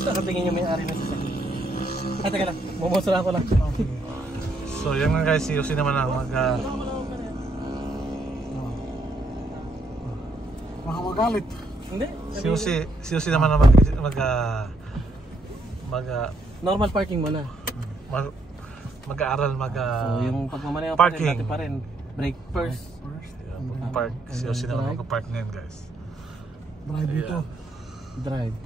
Nakatingin yung may-ari na sasakyan. Ay, teka lang. Mumusura ko lang. So yan nga guys, si Yossi naman ang Baka magalit. Hindi. si Yossi naman ang Normal parking muna. mag-aaral So yung pagmamaneho parking. pa rin. Brake first. Park. Si Yossi naman mag-park ngayon guys. Drive dito. Drive.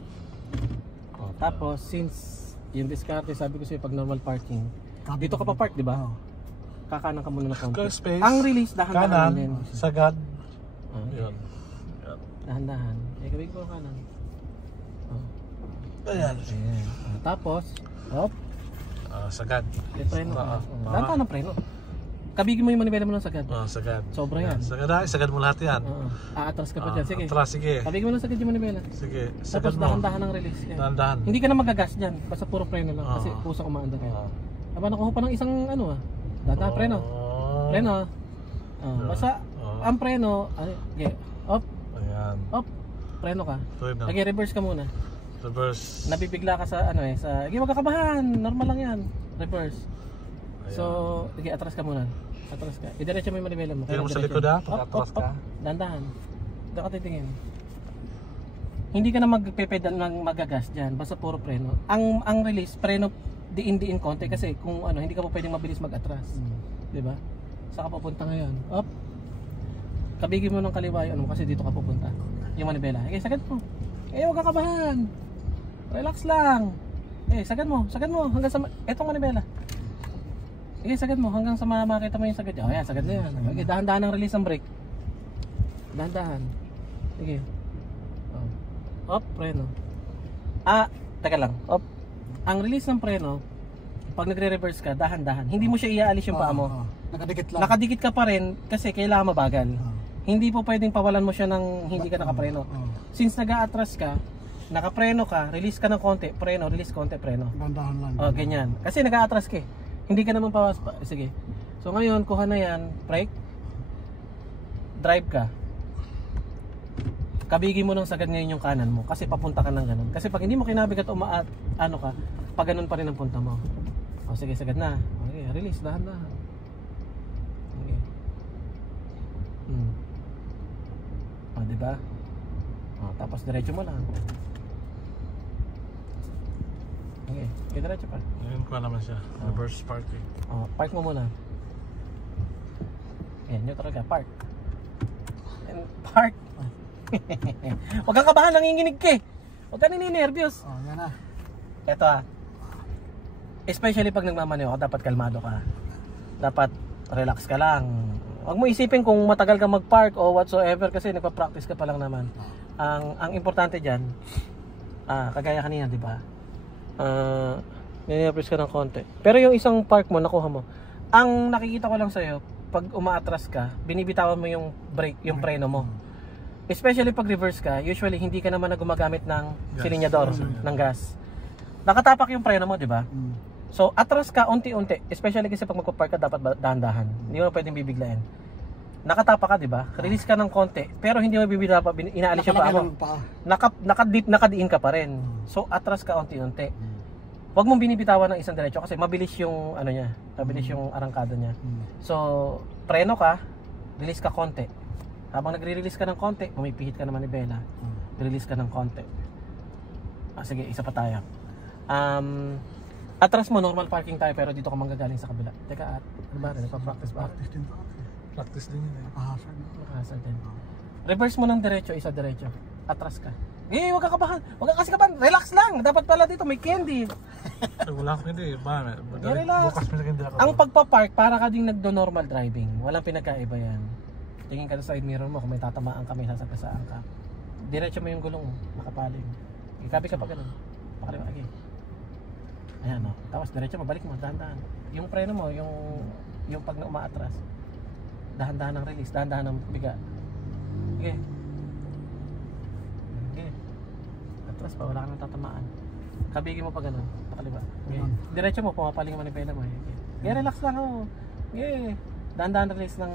Tapos since yung diskarte sabi ko sa'yo pag normal parking, dito ka pa park, di ba? Kakanan ka muna na konti. Space. Ang release dahan-dahan din. Sagad. Yun. Dahan-dahan. Gawin ko kanan. Ayan. Tapos, hop. Sagad. Preno. Dahan-dahan ng preno. Kabigin mo yung manibela mo ng sagad. Sagad. Sobra yan. Sagad mo lahat yan. Aatras ka pa dyan. Sige. Atras, sige. Kabigin mo ng sagad yung manibela. Sige. Tapos dahan-dahan ng release. Dahan-dahan. Hindi ka na magagas dyan. Basta puro preno lang. Kasi pusang umaanda kayo. Aba, nakuha pa ng isang dahan preno. Preno. Basta ang preno. Okay. Up. Ayan. Up. Preno ka. Preno. Reverse ka muna. Reverse. Nabibigla ka sa sa huwag ka kabahan. Normal lang yan. Reverse. So, sige, atras ka muna. Atras ka. Idiretso mo yung manibela mo. Tingnan mo sa likod pag-atras ka. Dahan-dahan. Doon ka titingin. Hindi ka na magpepedal ng magagas dyan. Basta puro preno. Ang release, preno diin-diin konti kasi kung hindi ka pa pwedeng mabilis mag-atras. Diba? Saan ka pupunta ngayon? Up. Kabigin mo ng kaliwa yung kasi dito ka pupunta. Yung manibela. Okay, sagad mo. Huwag ka kabahan. Relax lang. Sagad mo hanggang sa etong manibela. Sagad mo hanggang sa makita mo yung sagad. Ayan, sagad na yan. Okay, dahan-dahan ang release ng brake. Dahan-dahan. Sige. Up, preno. Teka lang. Up. Ang release ng preno, pag nagre-reverse ka, dahan-dahan. Hindi mo siya iaalis yung paa mo. Nakadikit lang. Nakadikit ka pa rin kasi kailangan mabagal. Hindi po pwedeng pawalan mo siya ng hindi ka nakapreno. Since nag-a-atras ka, nakapreno ka, release ka ng konti, preno, release konti, preno. Dahan-dahan lang. Ganyan. Kasi nag-a-atras ka eh. Hindi ka naman pawas pa. Sige. So ngayon, kuha na yan, brake. Drive ka. Kabigi mo ng sagad ngayon yung kanan mo kasi papunta ka ng ganun. Kasi pag hindi mo kinabigat pag ganun pa rin ang punta mo. Sige, sagad na. Okay, release, dahan-dahan. Okay. Diba? Tapos diretso mo lang. Okay, diretso pa. Ngayon ko naman siya. Reverse parking. Park mo muna. Neutral ka, park. And park. Huwag kang kabahan, nanginginig ka eh. Huwag ka nininervyos. Yan na. Eto especially pag nagmamaneho ka, dapat kalmado ka. Dapat relax ka lang. Huwag mo isipin kung matagal ka mag-park o whatsoever kasi nagpa-practice ka pa lang naman. Ang importante dyan, kagaya kanina, di ba? Nininervyos ka ng konti. Pero yung isang park mo, nakuha mo. Ang nakikita ko lang sa'yo, pag umaatras ka, binibitawan mo yung brake, yung preno mo. Especially pag reverse ka, usually hindi ka naman na gumagamit ng silinyador, ng gas. Nakatapak yung preno mo, di ba? So, atras ka unti-unti. Especially kasi pag magpa-park ka, dapat dahan-dahan. Hindi mo pwedeng bibiglain. Nakatapak ka, di ba? Release ka ng konti. Pero hindi mo bibigla pa, inaalis yung paa mo. Nakadiin ka pa rin. So, atras ka unti-unti. Huwag mong binibitawan ng isang diretso kasi mabilis yung mabilis yung arangkada niya. So, preno ka, release ka konti. Habang nagre-release ka ng konti, pumipihit ka ng manibela. Release ka ng konti. Sige, isa pa tayo. Atras mo, normal parking tayo pero dito ka manggagaling sa kabila. Teka, ano ba? Nagpa-practice ba? Practice din yun eh. Nakasal din. Reverse mo ng diretso, isa diretso. Atras ka. Huwag ka kabahan. Huwag ka kasi kabahan. Relax lang. Dapat pala dito may candy. Wala akong hindi. Relax. Bukas may candy ako. Ang pagpa-park, para ka ding nagdo-normal driving. Walang pinagkaiba yan. Tingin ka sa side mirror mo kung may tatamaan ka, may sasagasaan ka. Diretso mo yung gulong mo. Nakapaling. Ikabi ka pa ganun. Pakaliwa lagi. Ayan o. Tapos diretso mo, balik mo. Dahan-dahan. Yung preno mo, yung pag na umaatras. Dahan-dahan ng release. Dahan-dahan ng biga. Okay. Okay. Atras pa, wala ka nang tatamaan. Kabigin mo pa ganun. Pakaliwa. Okay. Diretso mo, pumapaling yung manipela mo. Okay. Relax lang o. Okay. Dahan-dahan release ng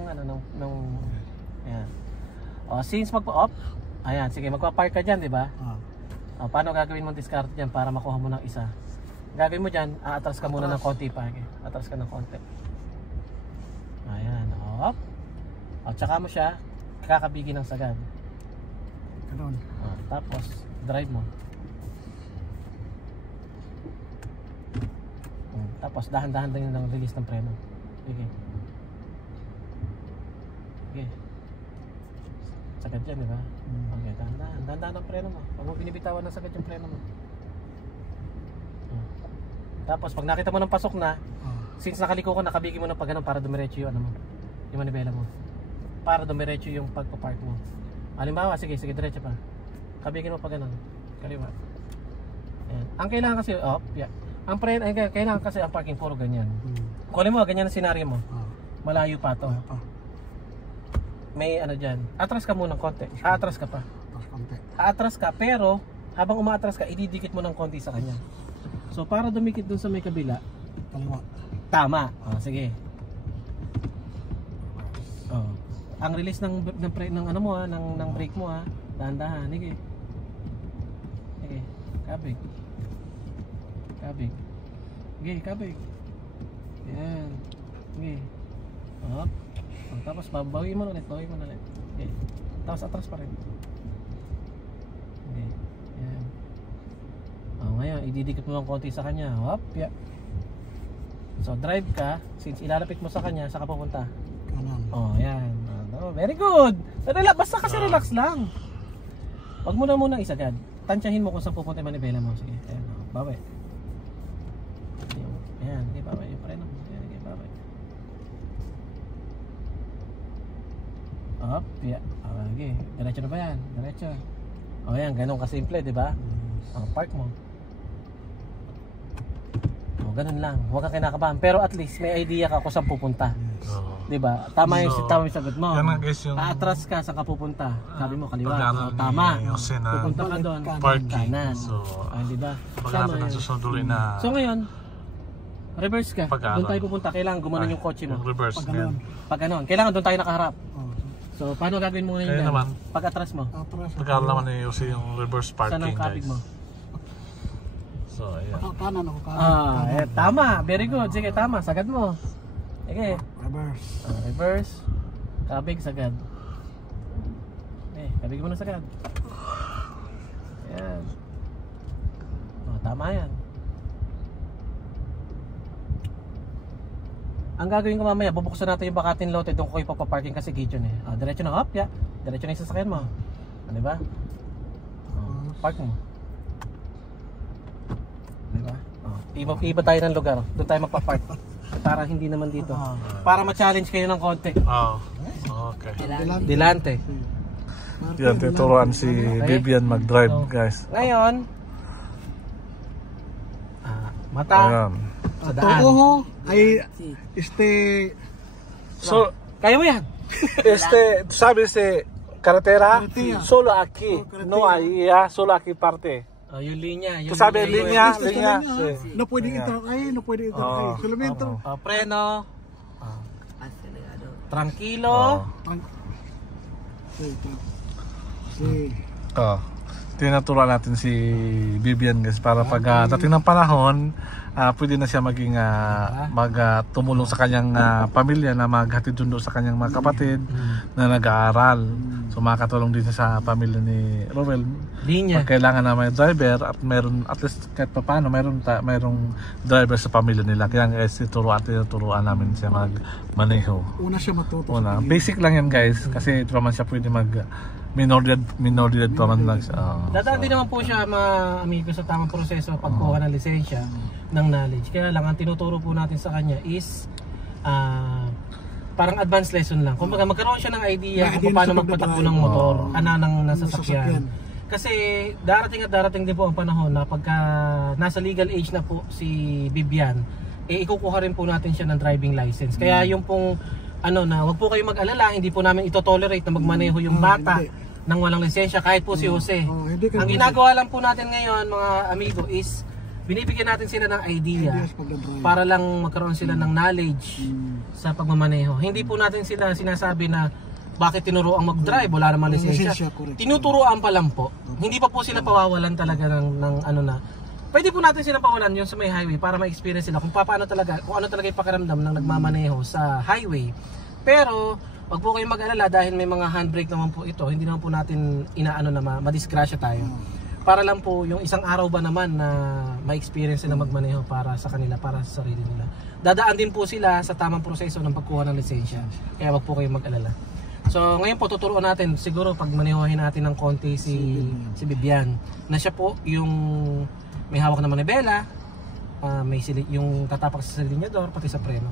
ayan. Since magpa-off, ayan, sige, magpa-park ka dyan, di ba? Paano gagawin mong discard dyan para makuha mo ng isa? Gagawin mo dyan, aatras ka muna ng konti pa. Okay? Atras ka ng konti. Ayan, hop. Tsaka mo siya, kakabigin ng sagad. Ganon. Tapos, drive mo. Tapos, dahan-dahan lang yung release ng preno. Sige. Okay. Sagad yan, di ba? Okay, dahan-dahan ang preno mo. Huwag mo binibitawan ng sagad yung preno mo. Tapos, pag nakita mo ng pasok na, since nakaliko ko, nakabigin mo ng pag ganun para dumiretso yung ano mo, yung manibela mo. Para dumiretso yung pagpapark mo. Halimbawa, sige, diretso pa. Kabigin mo pag ganun. Kaliwa. Ayan. Ang kailangan kasi, ang kailangan kasi ang parking puro ganyan. Kunin mo, ganyan ang senaryo mo. Malayo pa to. May ano dyan. Atras ka muna ng konti. Aatras ka pa. Aatras ka, pero habang umaatras ka, ididikit mo ng konti sa kanya. So para dumikit dun sa may kabila, Kaliwa. tama. Sige. Ang release ng ano mo ng brake mo dahan-dahan. Sige. Sige. Kabig. Sige, kabig. Yan. Sige. Tapos babawi mo ulit. Okay. Tapos atras pa rin. Okay. Yan. Ngayon, ididikit mo ng konti sa kanya. Hop, yeah. So, drive ka. Since ilalapit mo sa kanya, saka pupunta. Kanan. Yan. Very good. Relax. Basta kasi relax lang. Huwag mo na muna isagad. Tansyahin mo kung saan pupunta yung manibela mo. Sige. Ayan. Bawi. Ayan. Sige, bawi. Yung preno mo. Ayan. Sige, bawi. Hop, yeah. Okay. Diretso na ba yan? Diretso. Yan. Ganun kasimple, di ba? Park mo. Ganun lang. Huwag kang kinakabahan. Pero at least may idea ka kung saan pupunta. Diba? Tama yung sagot mo. Yan ang guys yung Aatras ka sa kapupunta. Sabi mo kaliwa. Tama. Pupunta ka doon. Parking. Kanan. So, diba? pagkatapos ng susunduin na So ngayon, reverse ka. Pag-ano? Doon tayo pupunta. Kailangan gumanon yung kotse mo. reverse. Pag ganon. Kailangan doon tayo nakaharap. So paano gagawin mo ngayon? Kaya naman, pag atras mo. pagkatapos naman ni Jose yung reverse parking Saan ang kabig guys. mo? So, ayan. Kanan ako. Kanan. Tama. Very good. Sige, tama. Sagad mo. Sige. Reverse. Reverse. Kabig, sagad. Kabig mo na sagad. Ayan. Tama yan. Ang gagawin ko mamaya, bubuksan natin yung bakatin lote. Doon ko kayo papaparking kasi gate yun diretso na hop, diretso na yung sasakyan mo. Diba? Park mo. Diba? Iba tayo ng lugar. Doon tayo magpapark. Para hindi naman dito. Para ma-challenge kayo ng konti. Okay. Dilante. Yan, tuturuan si Vivian mag-drive guys. Ngayon, mata Ayan. sa daan. Todo ay So, Kaya mo yan. sabi si carretera, Carretera. solo aquí, no ahí, solo aquí parte. Yung linya. Tu sabi, linya. No pwedeng itarakay, no pwedeng itarakay. Solamente. Preno. Tranquilo. Tinuturuan natin si Vivian guys para pag dating ng panahon, pwede na siya maging tumulong sa kanyang pamilya na maghatid sundo sa kanyang mga kapatid na nag-aaral. So makakatulong din sa pamilya ni Rowel. Linya. Pag kailangan na may driver at meron at least kahit pa paano mayroong driver sa pamilya nila. Kaya guys, tinuturuan namin siya magmaneho. Una siya matuto. Basic lang yan guys kasi ito naman siya pwede minor edad pa man lang siya. Dadaan din naman po siya mga amigo sa tamang proseso pagkuha ng lisensya ng knowledge. Kaya lang ang tinuturo po natin sa kanya is parang advanced lesson lang. Kung magkaroon siya ng idea kung paano magpatakbo ng motor, ng nasasakyan. Kasi darating din po ang panahon na pagka nasa legal age na po si Vivian, ikukuha rin po natin siya ng driving license. Kaya yung pong na wag po kayong mag-alala, hindi po namin ito-tolerate na magmaneho yung bata nang walang lisensya kahit po si Jose. Ang ginagawa lang po natin ngayon mga amigo is binibigyan natin sila ng idea para lang magkaroon sila ng knowledge sa pagmamaneho. Hindi po natin sila sinasabi na bakit tinuruan mag-drive, wala naman lisensya. Correct. Tinuturuan pa lang po. Hindi pa po sila pawawalan talaga ng ano na. Pwede po natin silang pawalan yung sa may highway para ma-experience sila kung paano talaga, kung ano talaga yung pakiramdam ng nagmamaneho sa highway. Pero wag po kayong mag-alala dahil may mga handbrake naman po ito, hindi naman po natin inaano na madisgrasya tayo. Para lang po yung isang araw ba naman na ma-experience sila magmaneho para sa kanila, para sa sarili nila. Dadaan din po sila sa tamang proseso ng pagkuha ng lisensya. Kaya wag po kayong mag-alala. So ngayon po tuturuan natin siguro pag manehohin natin ng konti si Bibian na siya po yung may hawak na manibela, may yung tatapak sa silinyador pati sa preno.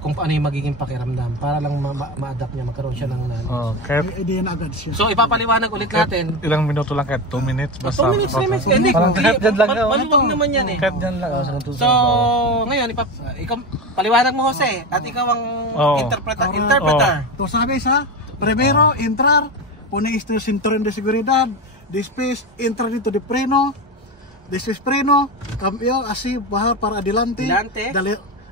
Kung paano yung magiging pakiramdam para lang ma-adapt niya, magkaroon siya ng knowledge. Idea na agad siya. So ipapaliwanag ulit natin. Ilang minuto lang kahit 2 minutes basta. 2 minutes, 3 minutes. Hindi, maluwag naman yan eh. Kahit dyan lang. So ngayon, ikaw, paliwanag mo Jose at ikaw ang interpreter. To sabi sa, primero, entrar, pone este cinturón de seguridad, después, entrar dito de freno, después freno, cambio, así, bajar para adelante.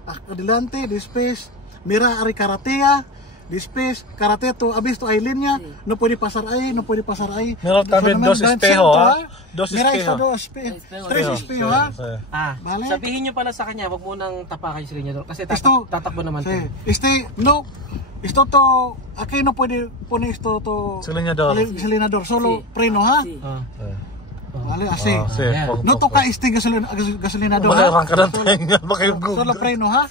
Adelante, después mira ari karatea, después karatea to abis to ay linya, no puede pasar ahí, no puede pasar ahí. Meron también dos espejo, Mira isa dos espejo, tres espejo, ha. Vale. Sabihin niyo pala sa kanya, wag mo nang tapakan yung silinyador kasi Esto, tatakbo naman sí. ito. No, esto to, aquí no puede poner esto to silinador, solo freno, ha. Vale, así. No toca este gasolinador. Baka ka ng tenga, baka yung Solo freno, ha.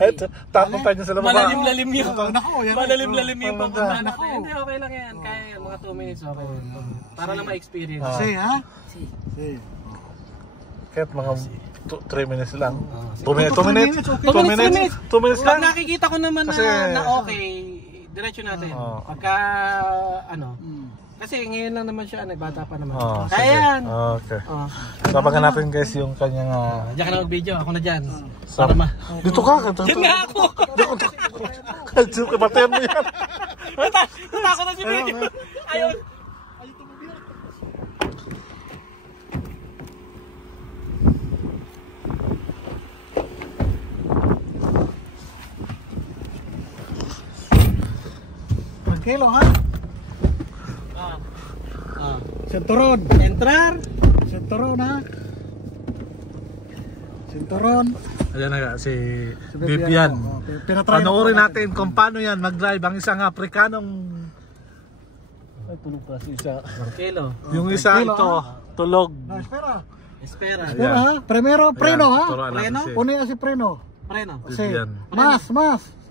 Tapos tayo sa labas. Malalim-lalim yun. Nako, yan. Malalim-lalim yung papunta. Hindi, okay lang yan. Kaya yan, mga 2 minutes, okay. Para lang ma-experience. Sí, ha. Si. Sí. Kahit mga 3 minutes lang. 2 2 minutes. 2 minutes Pag lang. nakikita ko naman na okay, diretso natin. Pagka, kasi ngayon lang naman siya, nagbata pa naman. Kaya yan. Okay. Sabagan natin guys yung kanyang... Diyan ka na mag-video, ako na dyan. Dito ka. Diyan nga ako. Kahit sino kapatid mo yan. Natakot na si Bibi. Ayun. Tranquilo, ha. Cinturón. Entrar. Cinturón, ha. Cinturón. Ayan na nga, si Bibian. Panoorin natin kung paano yan mag-drive ang isang Afrikanong... Ay, tulog kasi siya. Tranquilo. Yung isa ito, tulog. No, espera. Espera, ha. Primero, freno, ha. Preno? Pone así freno. Preno. Sí. Bibian. Más.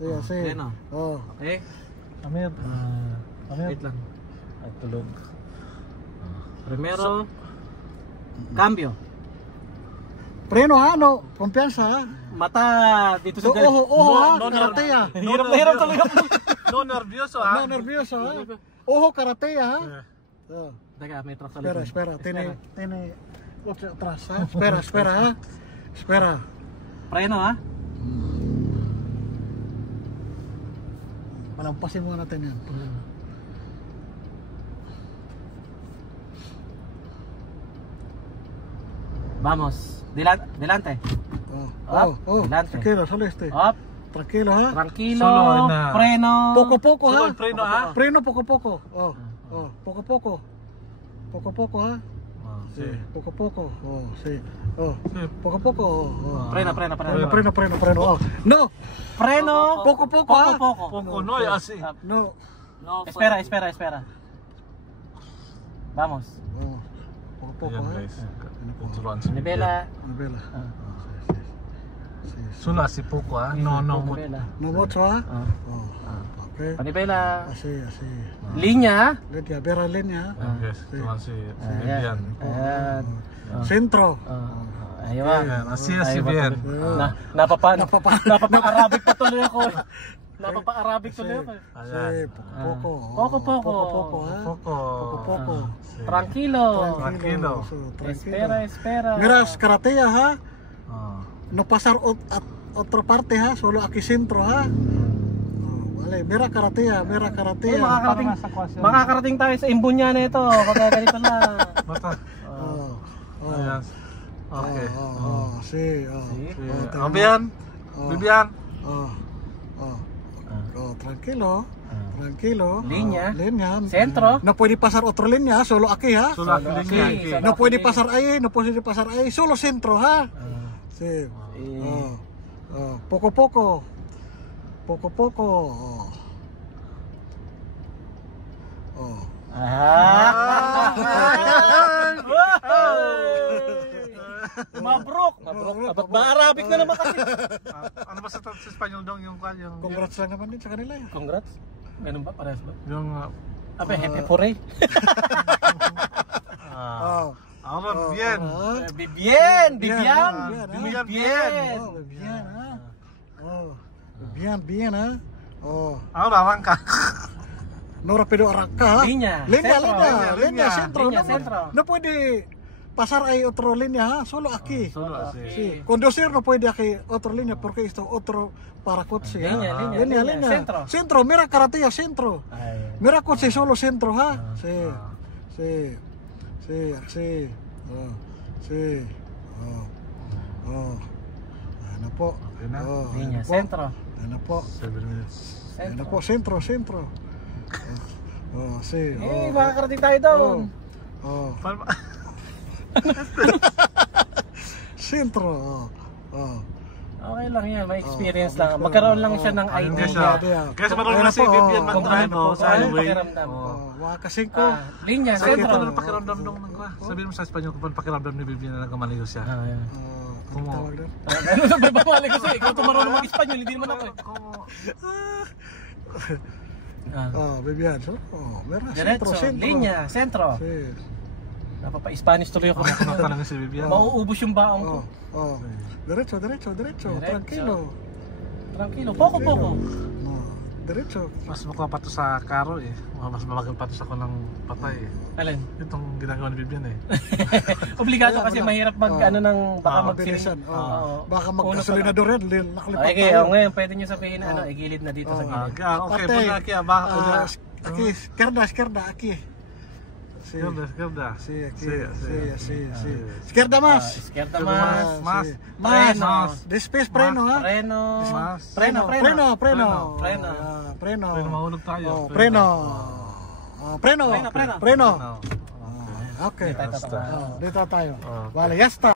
Sí, así. Preno. Okay. Amir. Wait lang. Ay, tulog. Primero, cambio. Freno, ha. No, confianza, ha. Mata dito sa Ojo, ha. Karatea. Hirap talaga. No nervioso ha? No, nervioso, ha. Ojo, karatea, ha. Teka, may truck sa Espera. Tiene otro atrás, ha. Espera, ha. Espera. Preno, ha. Palampasin muna natin yan. Vamos. Delante. Delante. Tranquilo, solo este. Up. Tranquilo, ha. Tranquilo. Solo na. Preno. Poco, ha. Solo el freno ha? Freno poco. Poco, ha. Sí. Poco. Sí. Poco. Preno. Freno. No. Preno. Poco, ha. Poco, no, así. No. Espera. Vamos. Poco, Ayan ha. guys. Tuturuan si Nivela. Nivela. Solo así poco ha? No. Nivela. No mucho, ha. Okay. Panivela. Así. Linya. Linya, vera linya. Yes, turuan si Bibian. Ayan. Centro. Ayun. Así bien. Napapa-Arabic pa tuloy ako. Napapa-Arabic tuloy ako. Sí, poco. Poco, ha. Poco. Tranquilo. Espera. Mira, karatea, ha. No pasar a otra parte, ha. Solo aquí centro, ha. Vale, mira karatea. Makakarating tayo sa Imbunya na ito. Pagka ganito lang. Basta. Ayan. Okay. Sí. Bibian. Tranquilo. Tranquilo. Linya. Linya. Sentro. No puede pasar otro linya, solo aquí ha. Solo aquí linya. aquí. No puede pasar ahí, no puede pasar ahí, solo centro ha. Sí. Poco a poco. Poco a poco. Mabrok. Ba-Arabic na naman kasi. Ano ba sa Espanyol dong yung Congrats lang naman din sa kanila eh. Congrats. Ganun ba? Parehas ba? yung Ape, hepe pore. bien. Bien, Bibian. Bien. Bien ha. Bien ha. Ahora arranca. No rápido arranca ha. Linya, Linya, centro. centro. Linya, No, centro. no puede pasar ahí otro línea ha, solo aquí. Solo así. Sí, conducir no puede aquí otra línea porque esto otro para coche. Línea, centro. Centro, mira carretilla centro. Mira coche solo centro, ha. Sí. Ano po? Linya, centro. Ano po? 7 minutes. Ano po? Centro. Sí. Makakarating tayo doon. Paano ba? Centro. Okay lang yan, may experience lang. Magkaroon lang siya ng Hindi idea. siya. Kasi marunong na si Vivian mag-drive sa highway. Pakiramdam. Kasi ko. Linya, Sakit centro. ano pakiramdam dong ng kwa? Sabihin mo sa Espanyol kung paano pakiramdam ni Vivian na nagkamaliho siya. Ang tawag doon? Ano na ba bumalik kasi? Ikaw tumarunong mag-Espanyol, hindi naman ako eh. Vivian. Mira, Diretso, centro. linya, centro. Sí. Napapa-Spanish tuloy ako. Ano talaga si Vivian? Mauubos yung baong ko. Derecho. Tranquilo. Tranquilo, poko. Derecho. Mas mukha pa to sa karo eh. Mas mabagal pa to sa kunang patay eh. Alin? Itong ginagawa ni Vivian eh. Obligado kasi mahirap mag ano ng baka Bilisan. Oo. Baka magkasolinador yan. Nakalipat Okay, tayo. ngayon pwede nyo sabihin ano, igilid na dito sa gilid. Okay, Patay. punta aquí abajo. Aquí, izquierda, aquí. Sí. Izquierda. Sí, aquí. Sí. Izquierda más. Izquierda Más. Más. Preno. Después preno, ha. Preno. Más. Preno. Preno. Pero mahulog tayo. Preno. Preno. Preno. Okay. Dito tayo. Dito tayo. Vale, ya está.